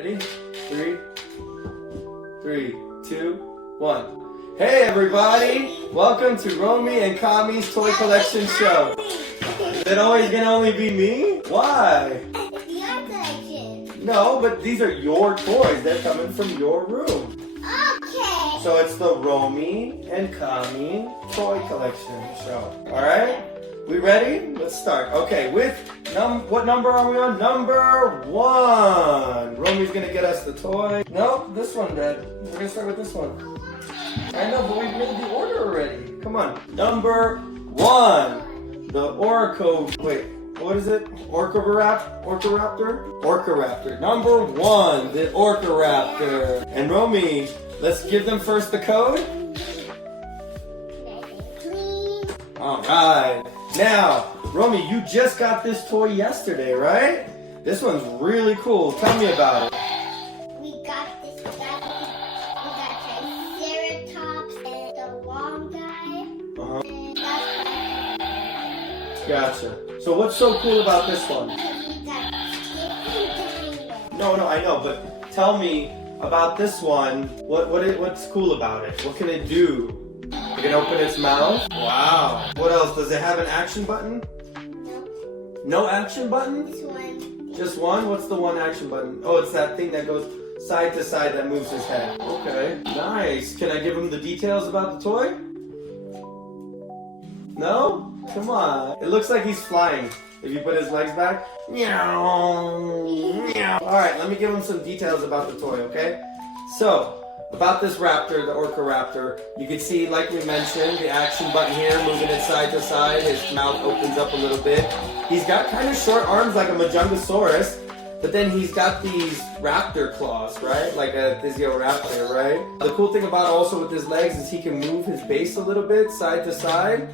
Ready? 3, 2, 1. Hey everybody! Welcome to Romi and Kami's Toy Collection Show. Is it always gonna only be me? Why? Your collection. No, but these are your toys. They're coming from your room. Okay. So it's the Romi and Kami Toy Collection Show. Alright? We ready? Let's start. Okay, with what number are we on? Number 1. Romi's gonna get us the toy. Nope, this one, Dad. We're gonna start with this one. I know, but we made the order already. Come on. Number 1. The Wait, what is it? Orkoraptor? Orkoraptor. Number 1, the Orkoraptor. And Romi, let's give them first the code. Alright. Now, Romi, you just got this toy yesterday, right? This one's really cool. Tell me about it. We got this guy. We got Triceratops and the long guy. And that's Gotcha. So what's so cool about this one? we got different No, I know, but tell me about this one. What's cool about it? What can it do? It can open its mouth? Wow. What else? Does it have an action button? No action button? This one. Just one? What's the one action button? Oh, it's that thing that goes side to side that moves his head. Okay. Nice. Can I give him the details about the toy? No? Come on. It looks like he's flying. If you put his legs back. Meow. Meow. Alright, let me give him some details about the toy, okay? So, about this raptor, the Orkoraptor, you can see, like we mentioned, the action button here, moving it side to side. His mouth opens up a little bit. He's got kind of short arms like a Dsungaripterus, but then he's got these raptor claws, right? Like a Dinosaur, right? The cool thing about also with his legs is he can move his base a little bit side to side.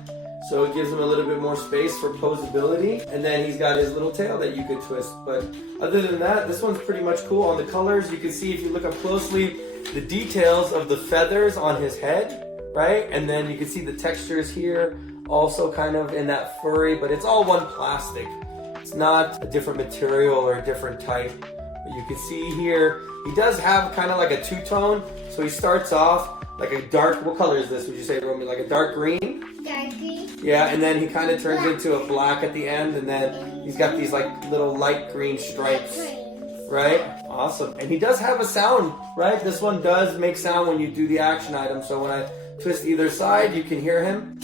So it gives him a little bit more space for posability. And then he's got his little tail that you could twist. But other than that, this one's pretty much cool. On the colors, you can see if you look up closely, the details of the feathers on his head, right? And then you can see the textures here, also kind of in that furry, but it's all one plastic. It's not a different material or a different type. But you can see here, he does have kind of like a two-tone. So he starts off like a dark, what color is this, would you say, Romi? Like a dark green? Dark green. Yeah, and then he kind of turns into a black at the end, and then he's got these like little light green stripes, right? Awesome. And he does have a sound, right? This one does make sound when you do the action item. So when I twist either side, you can hear him.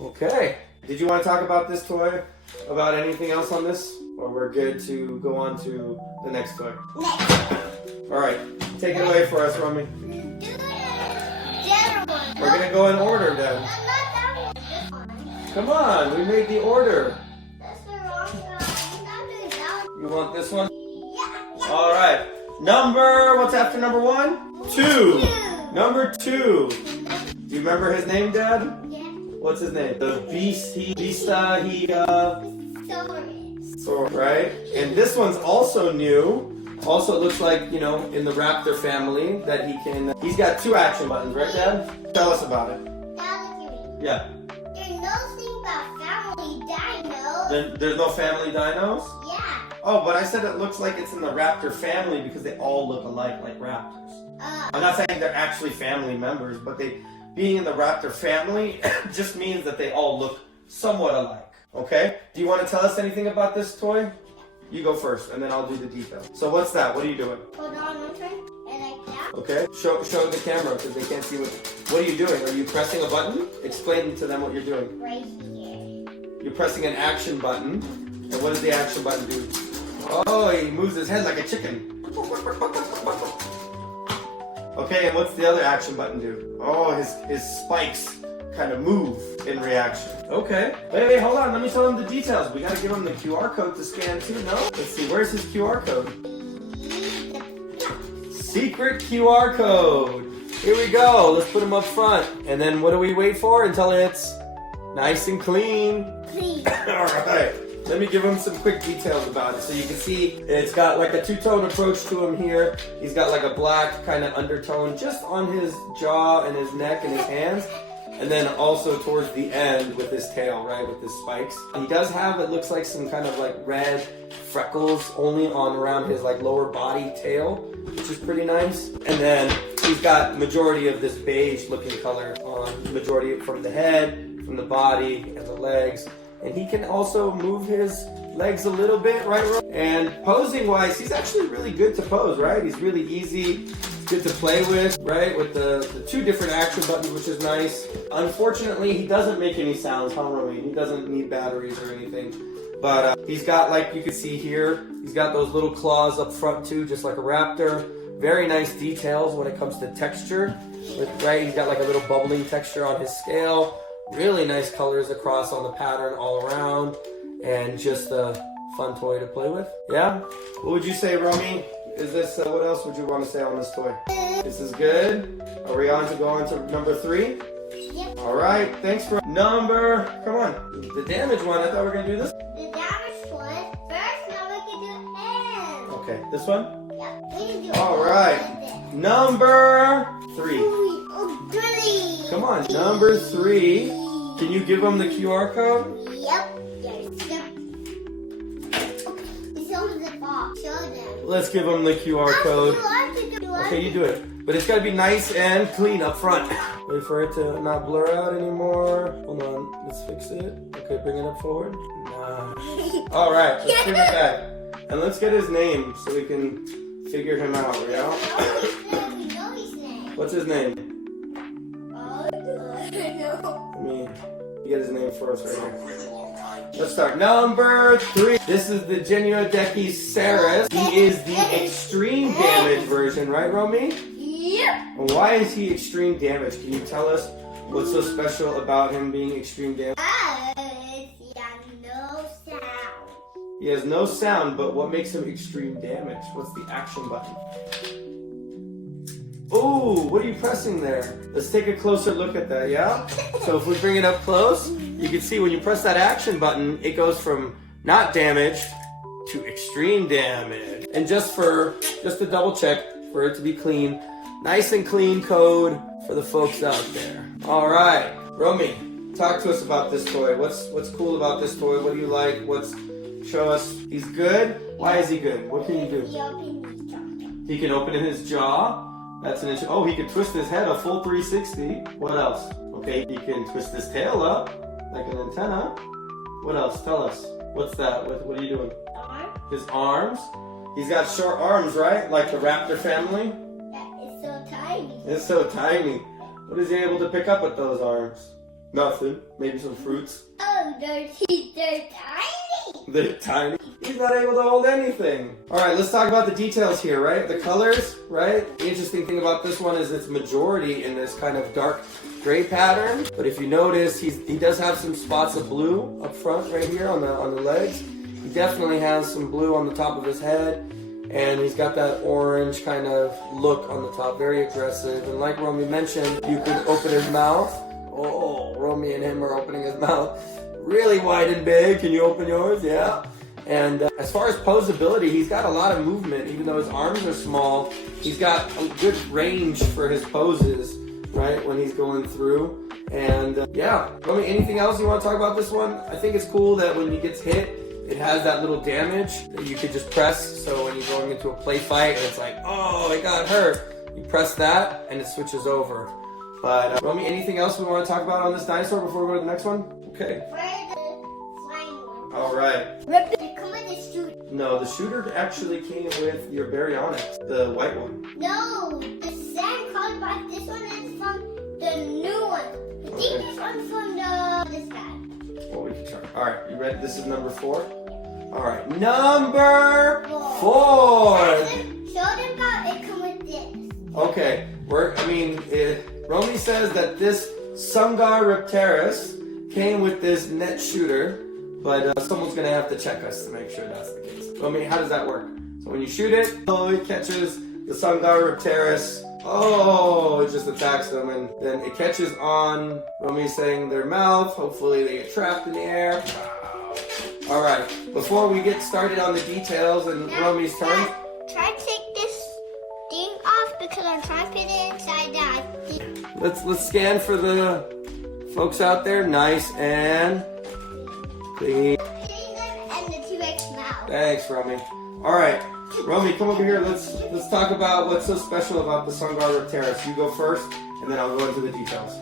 Okay. Did you want to talk about this toy? About anything else on this? Or we're good to go on to the next toy? All right. Take it away for us, Romi. We're going to go in order then. Come on, we made the order. That's the wrong guy. You want this one? Yeah. All right. What's after number 1? 2. Number 2. Do you remember his name, Dad? Yeah. What's his name? The Bistahieversor, right? And this one's also new. Also, it looks like, in the raptor family that he's got 2 action buttons, right, Dad? Tell us about it. Now look at me. Yeah. There's no thing about family dinos. There's no family dinos? Yeah. Oh, but I said it looks like it's in the raptor family because they all look alike like raptors. I'm not saying they're actually family members, but being in the raptor family just means that they all look somewhat alike. Okay? Do you want to tell us anything about this toy? You go first, and then I'll do the details. So what's that? What are you doing? Hold on, one turn. And like that. Okay. Show the camera because they can't see what are you doing? Are you pressing a button? Explain to them what you're doing. Right here. You're pressing an action button. And what does the action button do? Oh, he moves his head like a chicken. Okay, and what's the other action button do? Oh, his spikes kind of move in reaction. Okay. Wait, hold on. Let me tell him the details. We got to give him the QR code to scan too, no? Let's see. Where's his QR code? Secret QR code. Here we go. Let's put him up front. And then what do we wait for until it's nice and clean? Please. All right. Let me give him some quick details about it. So you can see it's got like a two-tone approach to him here. He's got like a black kind of undertone just on his jaw and his neck and his hands. And then also towards the end with his tail, right, with his spikes. He does have, it looks like some kind of like red freckles only on around his like lower body tail, which is pretty nice. And then he's got majority of this beige looking color on majority from the head, from the body, and the legs. And he can also move his legs a little bit, right? And posing wise, he's actually really good to pose, right? He's really easy, good to play with, right? With the 2 different action buttons, which is nice. Unfortunately, he doesn't make any sounds, huh, Romi? He doesn't need batteries or anything. But he's got, like you can see here, he's got those little claws up front too, just like a raptor. Very nice details when it comes to texture, right? He's got like a little bubbling texture on his scale. Really nice colors across on the pattern all around, and just a fun toy to play with. Yeah? What would you say, Romi? Is this, what else would you want to say on this toy? This is good. Are we on to go on to number 3? Yep. Alright, thanks for number, come on. The damage one, I thought we were going to do this. The damage one. First, now we can do hands. Okay, this one? Yep, we can do Alright, number 3. Oh, 3. Come on, number 3. Can you give them the QR code? Yep. Yes. Okay. Show the box. Show them. Let's give them the QR code. Okay, you do it. But it's got to be nice and clean up front. Wait for it to not blur out anymore. Hold on, let's fix it. Okay, bring it up forward. Nice. All right, let's give it back. And let's get his name so we can figure him out, yeah? We know his name. What's his name? Oh, I don't know. Let me get his name first right here. Let's start. Number 3. This is the Genyodectes Serus. He is the extreme damage version, right, Romi? Yep. And why is he extreme damage? Can you tell us what's so special about him being extreme damage? He has no sound. He has no sound, but what makes him extreme damage? What's the action button? Oh, what are you pressing there? Let's take a closer look at that, yeah? So if we bring it up close, you can see when you press that action button, it goes from not damage to extreme damage. And just to double check, for it to be clean, nice and clean code for the folks out there. All right, Romi, talk to us about this toy. What's cool about this toy? What do you like? Show us. He's good. Why is he good? What can you do? He opened his jaw. He can open his jaw. That's an issue. Oh, he can twist his head a full 360. What else? Okay, he can twist his tail up like an antenna. What else? Tell us. What's that? What are you doing? Arm. His arms. He's got short arms, right? Like the raptor family. That is so tiny. It's so tiny. What is he able to pick up with those arms? Nothing. Maybe some fruits. Oh, they're tiny. They're tiny. He's not able to hold anything. All right, let's talk about the details here, right? The colors, right? The interesting thing about this one is its majority in this kind of dark gray pattern. But if you notice, he does have some spots of blue up front right here on the legs. He definitely has some blue on the top of his head. And he's got that orange kind of look on the top, very aggressive. And like Romi mentioned, you could open his mouth. Oh, Romi and him are opening his mouth really wide and big. Can you open yours? Yeah. And as far as posability, he's got a lot of movement. Even though his arms are small, he's got a good range for his poses, right, when he's going through. And yeah, Romi, anything else you want to talk about this one? I think it's cool that when he gets hit, it has that little damage that you could just press. So when you're going into a play fight and it's like, oh, it got hurt, you press that and it switches over. But Romi, anything else we want to talk about on this dinosaur before we go to the next one? Okay. Where's the flying one? All right. They come with the shooter. No, the shooter actually came with your Baryonyx, the white one. No, the same color, but this one is from the new one. I think this one's from this guy. Well, we can try. All right, you ready? This is number 4. All right, number 4. Show them how it come with this. Okay, Romi says that this Dsungaripterus came with this net shooter, but someone's gonna have to check us to make sure that's the case. Romi, how does that work? So when you shoot it, it catches the Dsungaripterus. Oh, it just attacks them, and then it catches on, Romi's saying, their mouth. Hopefully they get trapped in the air. All right, before we get started on the details and Romi's turn. Try to take this thing off because I'm trying to put it inside that. Let's scan for the Folks out there, nice and clean. And the T-Rex mouth. Thanks, Romi. All right, Romi, come over here. Let's talk about what's so special about the Dsungaripterus. You go first, and then I'll go into the details.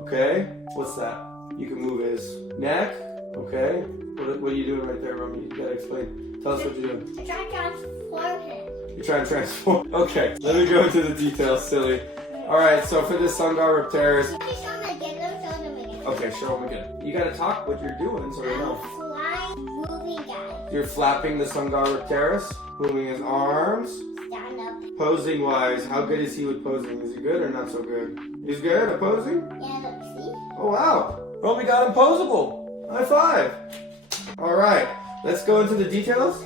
Okay. What's that? You can move his neck. Okay. What are you doing right there, Romi? You gotta explain. Tell us what you're doing. I'm trying to transform him. You're trying to transform. Okay. Let me go into the details, silly. All right. So for this Dsungaripterus. Let me show him again. Let me show him again. Okay, show him again. You gotta talk what you're doing, so we know. Flying, moving guy. You're flapping the Dsungaripterus, moving his arms. Stand up. Posing wise, how good is he with posing? Is he good or not so good? He's good at posing? Yeah, look, see? Oh wow! Romi got him posable! High five! Alright, let's go into the details?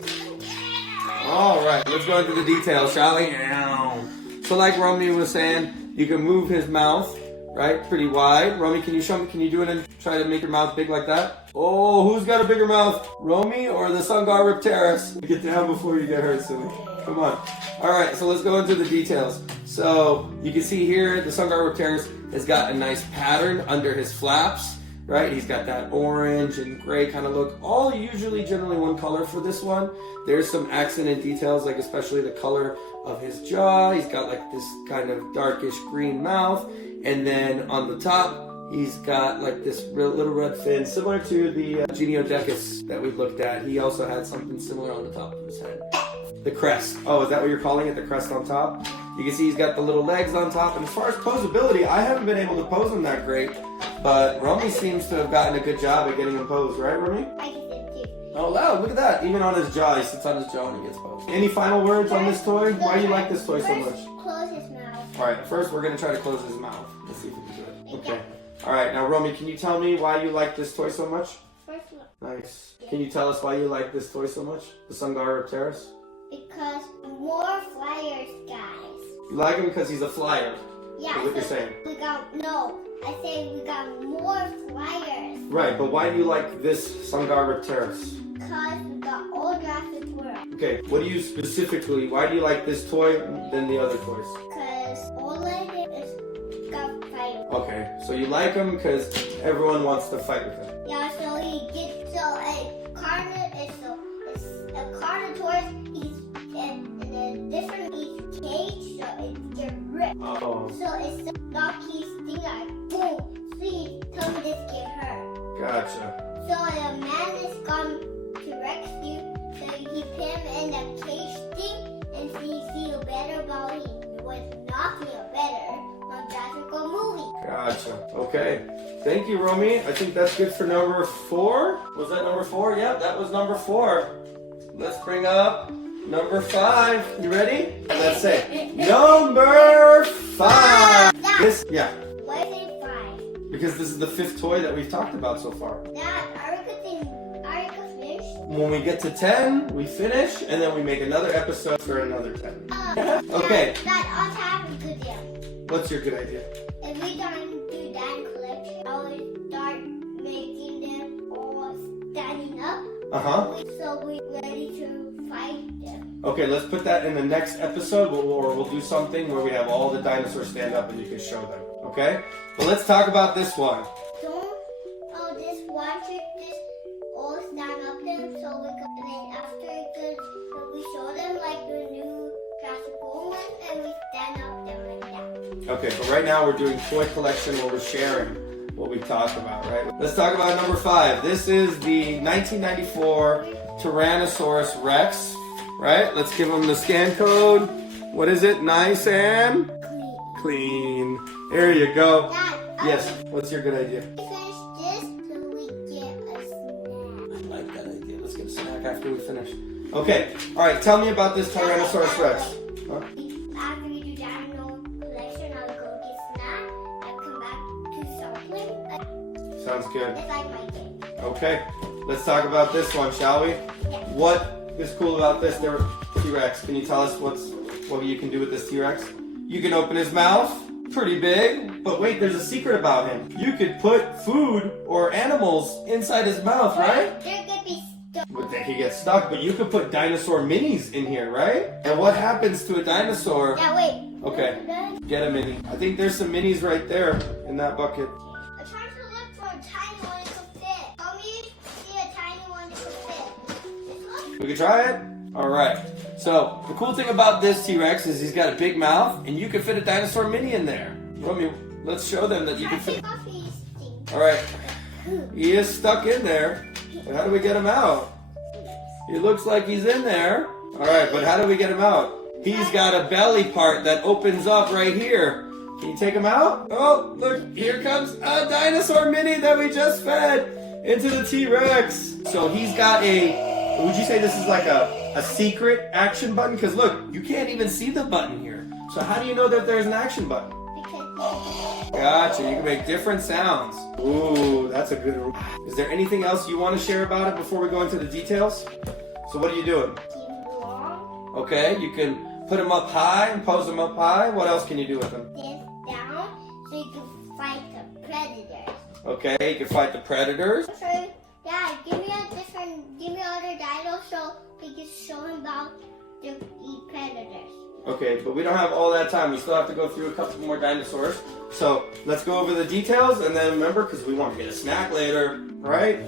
Alright, let's go into the details, shall we? So like Romi was saying, you can move his mouth, right? Pretty wide. Romi, can you show me, can you do it and try to make your mouth big like that? Oh, who's got a bigger mouth? Romi or the Dsungaripterus? Get down before you get hurt, silly. Come on. Alright, so let's go into the details. So you can see here the Dsungaripterus has got a nice pattern under his flaps, right? He's got that orange and gray kind of look. All generally one color for this one. There's some accent and details, like especially the color of his jaw. He's got like this kind of darkish green mouth. And then on the top, he's got like this little red fin, similar to the Genyodectes that we looked at. He also had something similar on the top of his head. The crest. Oh, is that what you're calling it? The crest on top? You can see he's got the little legs on top. And as far as posability, I haven't been able to pose him that great. But Romi seems to have gotten a good job at getting him posed, right, Romi? I can sit too. Oh, wow, look at that. Even on his jaw, he sits on his jaw and he gets posed. Any final words on this toy? Why do you like this toy so much? Close his mouth. All right, first we're going to try to close his mouth. Let's see if we can do it. Okay. All right, now Romi, can you tell me why you like this toy so much? First one. Nice. Can you tell us why you like this toy so much? The Dsungaripterus? Because more flyers, guys. You like him because he's a flyer. Yeah. Is what you're saying. I say we got more flyers. Right, but why do you like this Dsungaripterus? Because we got all Jurassic World. Okay, what do you specifically, why do you like this toy than the other toys? Because all of it is got fire. Okay, so you like him because everyone wants to fight with him. Yeah, so he gets a Carnotaurus. He's in a different cage, so it gets ripped. Oh. So it's a lucky stinger. Boom. Please tell me this get hurt. Gotcha. So the man is come to rescue. So he put him in the cage thing, and he feel better about it. He was not feel better on Jurassic World movie. Gotcha. Okay. Thank you, Romi. I think that's good for number 4. Was that number 4? Yep, that was number 4. Let's bring up number 5. You ready? Let's say number 5. This, yeah. Why is it 5? Because this is the 5th toy that we've talked about so far. Dad, are we finished? When we get to 10, we finish, and then we make another episode for another 10. Okay. Dad, I have a good idea. What's your good idea? If we don't do that collection, I will start making them all standing up. So we're ready to fight them. Okay, let's put that in the next episode, or we'll do something where we have all the dinosaurs stand up and you can show them. Okay? Well, let's talk about this one. This one should just all stand up them so we can, and then after we show them like the new Jurassic World one, and we stand up them like that. Okay, but right now we're doing toy collection where we're sharing what we talked about, right? Let's talk about number 5. This is the 1994 Tyrannosaurus Rex, right? Let's give him the scan code. What is it? Nice and clean. There you go. Dad, yes. What's your good idea? We finish this so we get a snack. I like that idea. Let's get a snack after we finish. Okay. All right. Tell me about this Tyrannosaurus Rex. Huh? After we do dino collection, I'll go get snack and come back to something. Sounds good. It's like my game. Okay. Let's talk about this one, shall we? Yeah. What is cool about this T-Rex? Can you tell us what you can do with this T-Rex? You can open his mouth. Pretty big. But wait, there's a secret about him. You could put food or animals inside his mouth, right? They're gonna be stuck. But they could get stuck, but you could put dinosaur minis in here, right? And what happens to a dinosaur? Yeah, wait. Okay, get a mini. I think there's some minis right there in that bucket. We can try it? Alright. So, the cool thing about this T-Rex is he's got a big mouth, and you can fit a dinosaur mini in there. Romi, let's show them that you can fit. Alright. He is stuck in there. But how do we get him out? He looks like he's in there. Alright, but how do we get him out? He's got a belly part that opens up right here. Can you take him out? Oh, look, here comes a dinosaur mini that we just fed into the T-Rex. So he's got a, would you say this is like a secret action button? Because look, you can't even see the button here. So how do you know that there's an action button? Gotcha, you can make different sounds. Ooh, that's a good one. Is there anything else you want to share about it before we go into the details? So what are you doing? Okay, you can put him up high and pose him up high. What else can you do with him? This down so you can fight the predators. Okay, you can fight the predators. So, yeah, give me other dinos so we can show him about the predators. Okay, but we don't have all that time. We still have to go through a couple more dinosaurs. So let's go over the details, and then remember, because we want to get a snack later, right?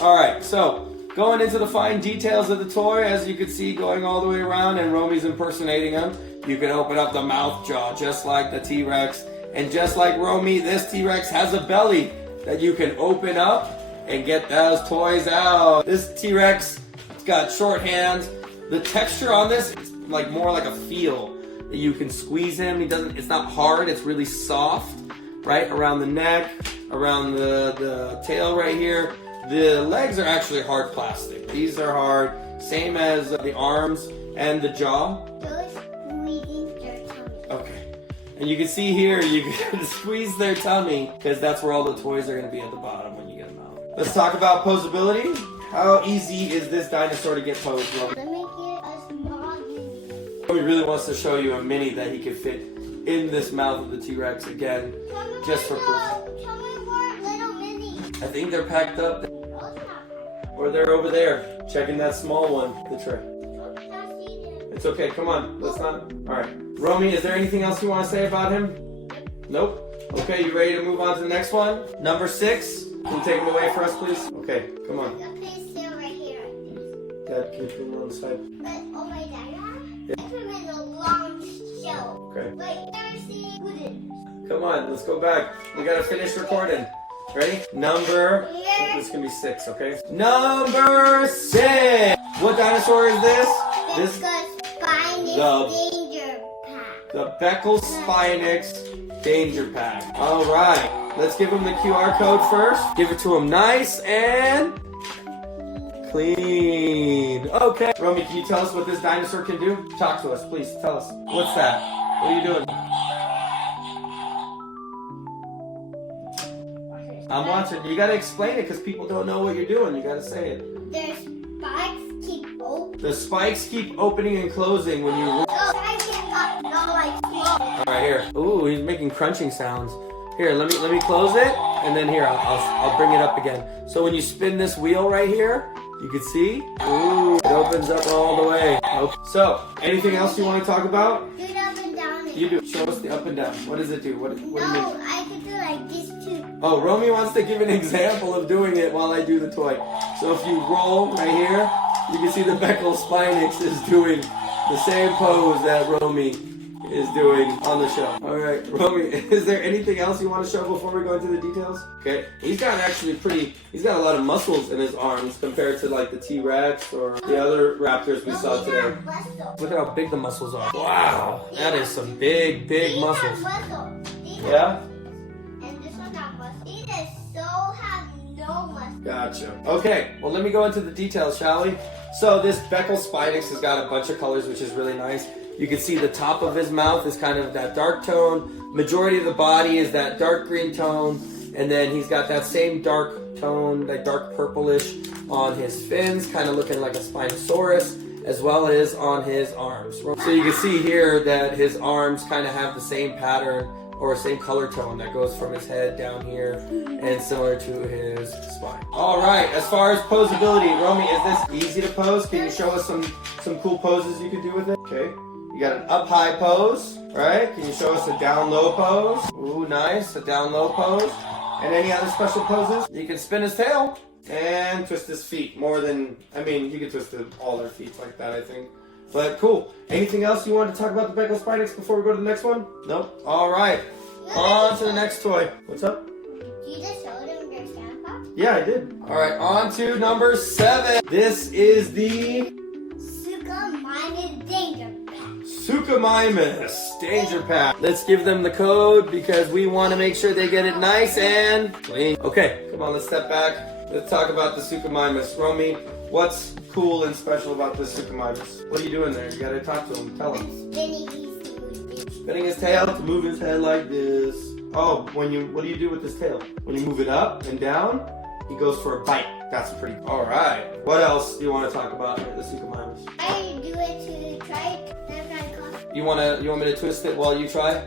All right, so going into the fine details of the toy, as you can see, going all the way around, and Romi's impersonating him. You can open up the mouth jaw just like the T-Rex, and just like Romi, this T-Rex has a belly that you can open up and get those toys out. This T-Rex, it's got short hands. The texture on this is like more like a feel. You can squeeze him. It's not hard, it's really soft, right? Around the neck, around the tail right here. The legs are actually hard plastic. These are hard, same as the arms and the jaw. Those squeezing their tummy. Okay. And you can see here, you can squeeze their tummy, because that's where all the toys are going to be at the bottom when you get them out. Let's talk about posability. How easy is this dinosaur to get posed, Romi? Let me get a small mini. Romi really wants to show you a mini that he could fit in this mouth of the T-Rex again, just for proof. Show me more little mini. I think they're packed up, or they're over there, checking that small one, the tray. It's okay, come on, let's not. All right, Romi, is there anything else you want to say about him? Nope. Okay, you ready to move on to the next one? Number 6. Can you take him away for us, please? Okay, come on. Right here. Dad, can you put him on the side? But oh my dad, I put him in a long shelf. Okay. Like Thursday wooden. Come on, let's go back. We gotta finish recording. Ready? Number. This is gonna be 6, okay? Number 6. What dinosaur is this? This. Danger Pack. The Becklespinax Danger Pack. All right, let's give him the QR code first. Give it to him nice and clean. Okay. Romi, can you tell us what this dinosaur can do? Talk to us, please. Tell us. What's that? What are you doing? I'm watching. You gotta explain it because people don't know what you're doing. You gotta say it. Their spikes keep open. The spikes keep opening and closing when you roll. All right, here. Ooh, he's making crunching sounds. Here, let me close it, and then here I'll bring it up again. So when you spin this wheel right here, you can see. Ooh, it opens up all the way. Okay. So, anything else you want to talk about? Do it up and down. You do. Show us the up and down. What does it do? What do you mean? No, I can do like this too. Oh, Romi wants to give an example of doing it while I do the toy. So if you roll right here, you can see the Becklespinax is doing the same pose that Romi is doing on the show. All right, Romi, is there anything else you want to show before we go into the details? Okay, he's got a lot of muscles in his arms compared to like the T-Rex or the other raptors we saw today. Look at how big the muscles are. Wow, that is some big muscles. Yeah? And this one got muscle. He does so have no muscle. Gotcha. Okay, well let me go into the details, shall we? So this Becklespinax has got a bunch of colors, which is really nice. You can see the top of his mouth is kind of that dark tone. Majority of the body is that dark green tone. And then he's got that same dark tone, like dark purplish on his fins, kind of looking like a Spinosaurus, as well as on his arms. So you can see here that his arms kind of have the same pattern or same color tone that goes from his head down here and similar to his spine. All right, as far as posability, Romi, is this easy to pose? Can you show us some cool poses you could do with it? Okay. You got an up-high pose, right? Can you show us a down-low pose? Ooh, nice, a down-low pose. And any other special poses? You can spin his tail. And twist his feet more than, I mean, you could twist all their feet like that, I think. But cool. Anything else you want to talk about the Becklespinax before we go to the next one? Nope. All right. On to the next toy. What's up? Did you just show them your grandpa? Yeah, I did. All right, on to number 7. This is the Suchomimus danger pack. Suchomimus danger pack. Let's give them the code because we want to make sure they get it nice and clean. Okay, come on, let's step back. Let's talk about the Suchomimus. Romi, what's cool and special about the Suchomimus? What are you doing there? You gotta talk to him. Tell him. I'm spinning his tail. Spinning his tail to move his head like this. Oh, what do you do with his tail? When you move it up and down, he goes for a bite. That's pretty cool. All right. What else do you want to talk about here, the Suchomimus? I do it to try it. That's not cost. You want me to twist it while you try?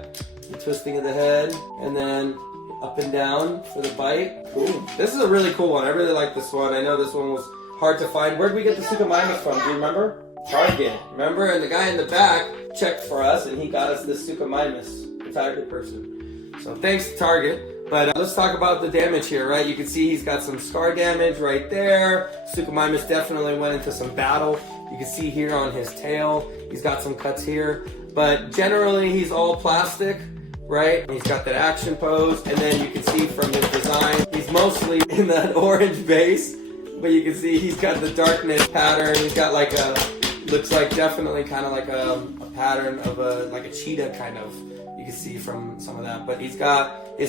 The twisting of the head and then up and down for the bite. Cool. This is a really cool one. I really like this one. I know this one was hard to find. Where'd we get the Suchomimus from? Do you remember? Target. Remember? And the guy in the back checked for us and he got us the Suchomimus, the Target person. So thanks to Target. But let's talk about the damage here, right? You can see he's got some scar damage right there. Suchomimus definitely went into some battle. You can see here on his tail, he's got some cuts here. But generally, he's all plastic, right? He's got that action pose. And then you can see from his design, he's mostly in that orange base. But you can see he's got the darkness pattern. He's got like looks like definitely kind of like a pattern of like a cheetah kind of. You can see from some of that, but his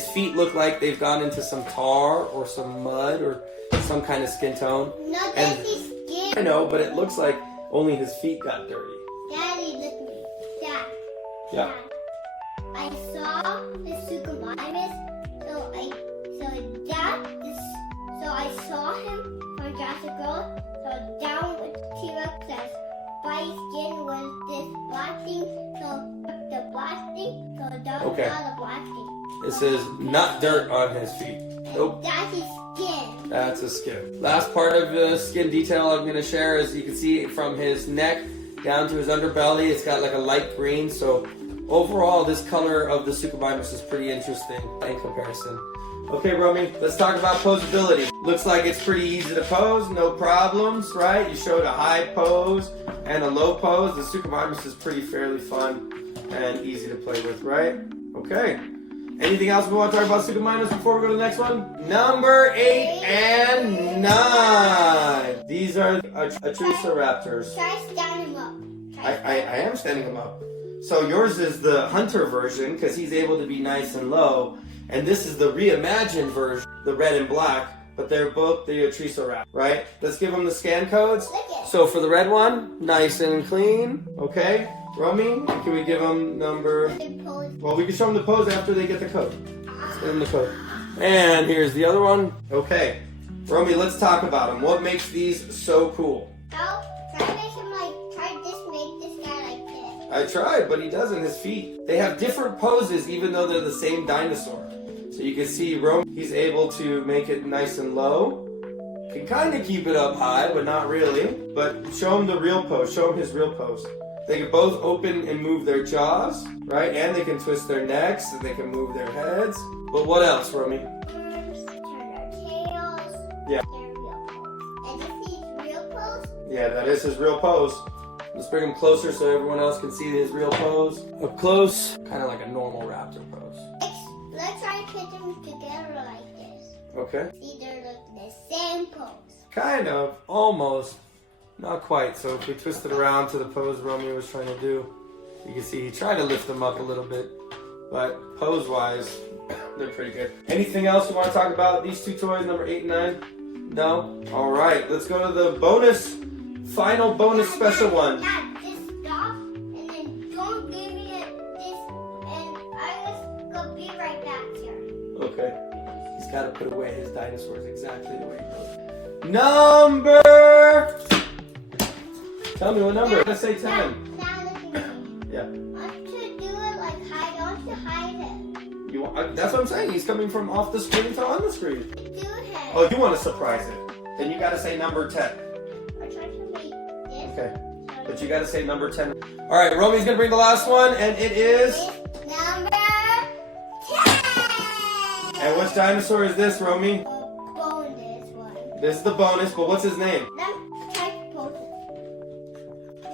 feet look like they've gone into some tar or some mud or some kind of skin tone. No, that's his skin. I know, but it looks like only his feet got dirty. Daddy, look at me. Dad. Yeah. Dad. I saw the Suchomimus. So I saw him from Jurassic World. So down with T-Rex says, by his skin was this black thing. So the black thing. So down Okay. saw the black thing. This is not dirt on his feet. Nope. That's his skin. That's his skin. Last part of the skin detail I'm going to share is you can see from his neck down to his underbelly, it's got like a light green. So overall, this color of the Suchomimus is pretty interesting in comparison. Okay, Romi, let's talk about posability. Looks like it's pretty easy to pose, no problems, right? You showed a high pose and a low pose. The Suchomimus is fairly fun and easy to play with, right? Okay. Anything else we want to talk about Suchomimus before we go to the next one? Number 8 and 9. These are Dinosaurus. Try standing up. I am standing him up. So yours is the hunter version because he's able to be nice and low. And this is the reimagined version, the red and black, but they're both the Dinosaur, right? Let's give them the scan codes. So for the red one, nice and clean. Okay, Romi, can we give them number? Well, we can show them the pose after they get the code. Let's give them the code. And here's the other one. Okay, Romi, let's talk about them. What makes these so cool? Try to make him make this guy like this. I tried, but he doesn't. His feet. They have different poses even though they're the same dinosaur. So you can see Romi, he's able to make it nice and low. Can kind of keep it up high, but not really. But show him the real pose. Show him his real pose. They can both open and move their jaws, right? And they can twist their necks and they can move their heads. But what else, Romi? Turn their tails. Yeah. Their real pose. And this is real pose? Yeah, that is his real pose. Let's bring him closer so everyone else can see his real pose. Up close, kind of like a normal raptor pose. Let's try to put them together like this. Okay. See, they're like the same pose. Kind of, almost, not quite. So if we twist it around to the pose Romi was trying to do, you can see he tried to lift them up a little bit, but pose-wise, they're pretty good. Anything else you want to talk about these two toys, number 8 and 9? No? All right, let's go to the final bonus special one. Dad, just stop and then don't give me this, and I will be right back here. Okay. He's got to put away his dinosaurs exactly the way he wrote. Number. Tell me what number. Let's say 10. Dad, listen to me. Yeah. I want to do it like hide. I want to hide it. That's what I'm saying. He's coming from off the screen to on the screen. Do it. Oh, you want to surprise it? Then you got to say number 10. We're trying to make this. Okay. But you got to say number 10. All right. Romi's gonna bring the last one, and it is. Number 10. And which dinosaur is this, Romi? Bonus one. This is the bonus, but what's his name? Let's try to pose it.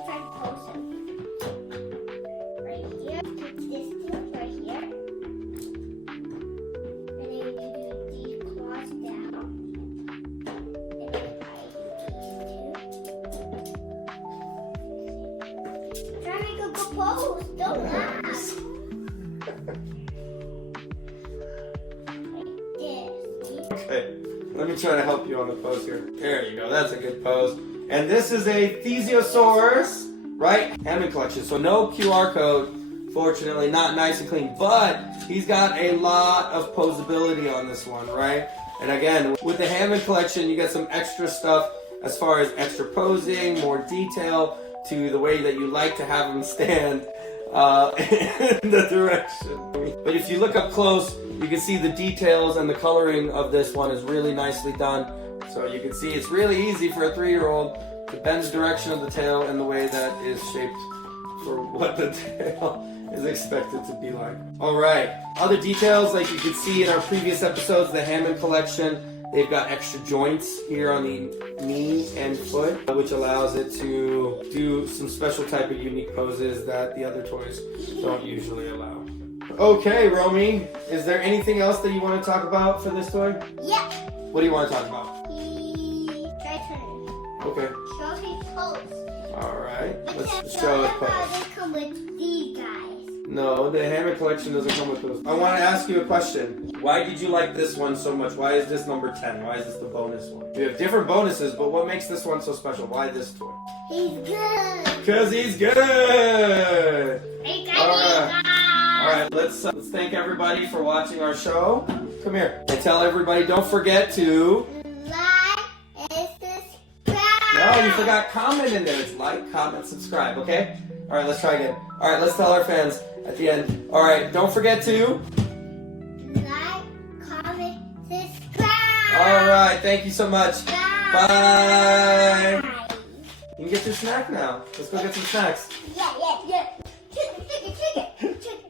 Try to pose it. Right here. Put this thing right here. And then you do these claws down. And then I do these two. Try to make a good pose. Don't laugh. Okay, let me try to help you on the pose here. There you go, that's a good pose. And this is a Thesiosaurus, right? Hammond collection, so no QR code, fortunately, not nice and clean, but he's got a lot of posability on this one, right? And again, with the Hammond collection, you get some extra stuff as far as extra posing, more detail to the way that you like to have him stand in the direction. But if you look up close, you can see the details and the coloring of this one is really nicely done. So you can see it's really easy for a 3-year-old to bend the direction of the tail in the way that is shaped for what the tail is expected to be like. Alright, other details like you can see in our previous episodes, the Hammond collection, they've got extra joints here on the knee and foot, which allows it to do some special type of unique poses that the other toys don't usually allow. Okay, Romi, is there anything else that you want to talk about for this toy? Yep. What do you want to talk about? He tried to Okay. show his pose. Alright, let's Because show it. they come with these guys. No, the Hammond collection doesn't come with those. I want to ask you a question. Why did you like this one so much? Why is this number 10? Why is this the bonus one? We have different bonuses, but what makes this one so special? Why this toy? He's good. Because he's good! Alright, let's thank everybody for watching our show. Come here. And tell everybody, don't forget to... Like and subscribe. No, you forgot comment in there. It's like, comment, subscribe, okay? Alright, let's try again. Alright, let's tell our fans at the end. Alright, don't forget to... Like, comment, subscribe. Alright, thank you so much. Bye. Bye. You can get your snack now. Let's go get some snacks. Yeah. Chicken.